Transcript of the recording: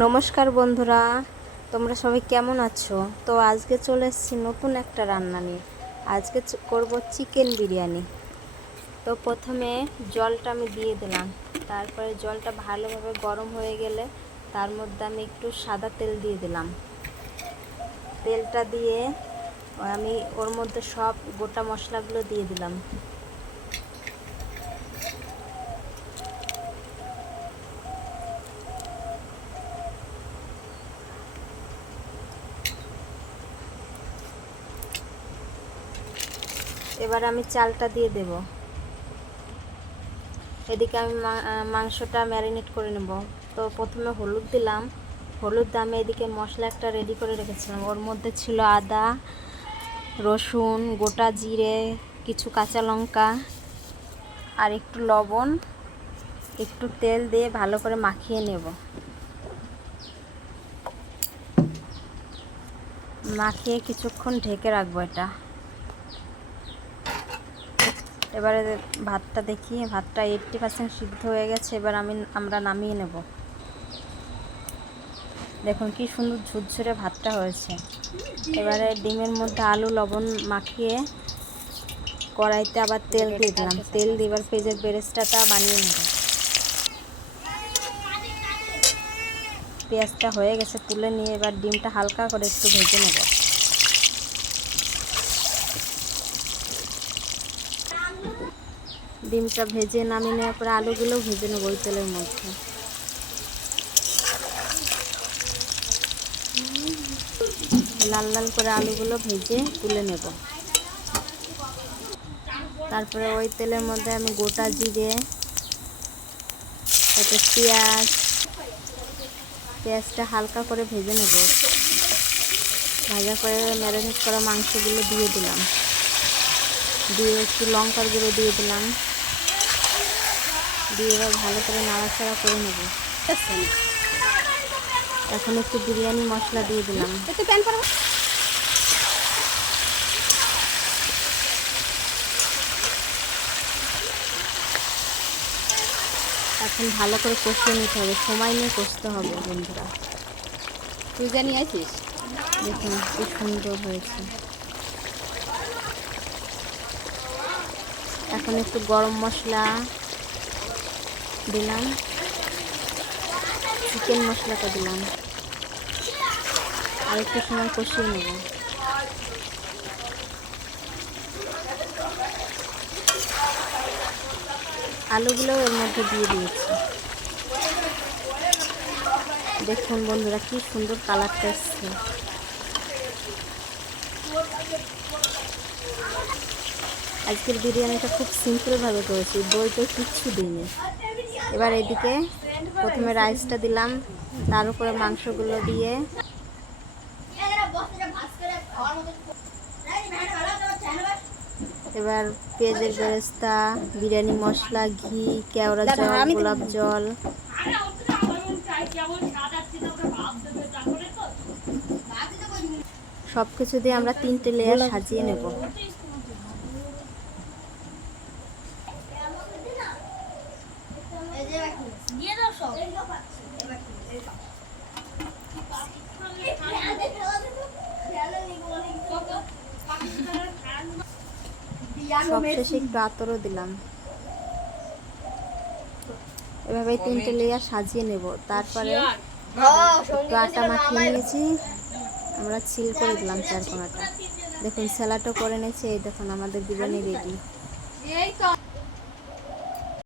নমস্কার বন্ধুরা, তোমরা সবাই কেমন আছো? তো আজকে চলে এসেছি নতুন একটা রান্না নিয়ে। আজকে করব চিকেন বিরিয়ানি। তো প্রথমে জলটা আমি দিয়ে দিলাম, তারপরে জলটা ভালোভাবে গরম হয়ে গেলে তার মধ্যে আমি একটু সাদা তেল দিয়ে দিলাম। তেলটা দিয়ে আমি ওর মধ্যে সব গোটা মশলাগুলো দিয়ে দিলাম। এবার আমি চালটা দিয়ে দেব। এদিকে আমি মাংসটা ম্যারিনেট করে নেব। তো প্রথমে হলুদ দিলাম। হলুদ দামে এদিকে মশলা একটা রেডি করে রেখেছিলাম। ওর মধ্যে ছিল আদা, রসুন, গোটা জিরে, কিছু কাঁচা লঙ্কা আর একটু লবণ, একটু তেল দিয়ে ভালো করে মাখিয়ে নেব। মাখিয়ে কিছুক্ষণ ঢেকে রাখবো এটা। এবারে ভাতটা দেখি, ভাতটা 80% সিদ্ধ হয়ে গেছে। এবার আমরা নামিয়ে নেব। দেখুন কি সুন্দর ঝুরঝুরে ভাতটা হয়েছে। এবারে ডিমের মধ্যে আলু লবণ মাখিয়ে কড়াইতে আবার তেল দিয়ে দিলাম। তেল দিয়ে এবার পেঁয়াজের বেরেস্তাটা বানিয়ে নেব। পেঁয়াজটা হয়ে গেছে, তুলে নিয়ে এবার ডিমটা হালকা করে একটু ভেজে নেব। ডিমটা ভেজে নামিয়ে নেওয়ার পরে আলুগুলোও ভেজে নেব ওই তেলের মধ্যে। লাল লাল করে আলুগুলো ভেজে তুলে নেব। তারপরে ওই তেলের মধ্যে আমি গোটা জিরে, তারপরে পেঁয়াজটা হালকা করে ভেজে নেব। ভাজা করে ম্যারিনেট করা মাংসগুলো দিয়ে দিলাম। দিয়ে একটু লঙ্কার গুঁড়ো দিয়ে দিলাম। দিয়ে এবার ভালো করে নাড়াচাড়া করে নেব। এখন একটু বিরিয়ানি মশলা দিয়ে দিলাম। এখন ভালো করে কষিয়ে নিতে হবে, সময় নিয়ে কষতে হবে বন্ধুরা। তুই জানি আছিস? দেখুন কি সুন্দর হয়েছে। এখন একটু গরম মশলা দিলাম, চিকেন মশলাটা দিলাম, আর একটু সময় কষিয়ে নেব। আলুগুলো এর মধ্যে দিয়ে দিয়েছি। দেখুন বন্ধুরা কি সুন্দর কালারটা এসছে। আজকের বিরিয়ানিটা খুব সিম্পলভাবে করেছি, দইটা কিচ্ছু দিইনি। এবার এদিকে প্রথমে রাইসটা দিলাম, তার উপরে মাংসগুলো দিয়ে এবার পেঁয়াজের বেরেস্তা, বিরিয়ানি মশলা, ঘি, কেওড়া জল, গোলাপ জল, সব কিছু দিয়ে আমরা 3টে লেয়ার সাজিয়ে নেব। সবশেষে একটু আতরও দিলাম। এভাবে 3টে লেয়ার সাজিয়ে নেব। তারপরে একটু আটা মাখিয়ে নিয়েছি, আমরা ছিল করে দিলাম চারকোনাটা। দেখুন স্যালাডও করে নিয়েছি। এই দেখুন আমাদের বিরিয়ানি রেডি।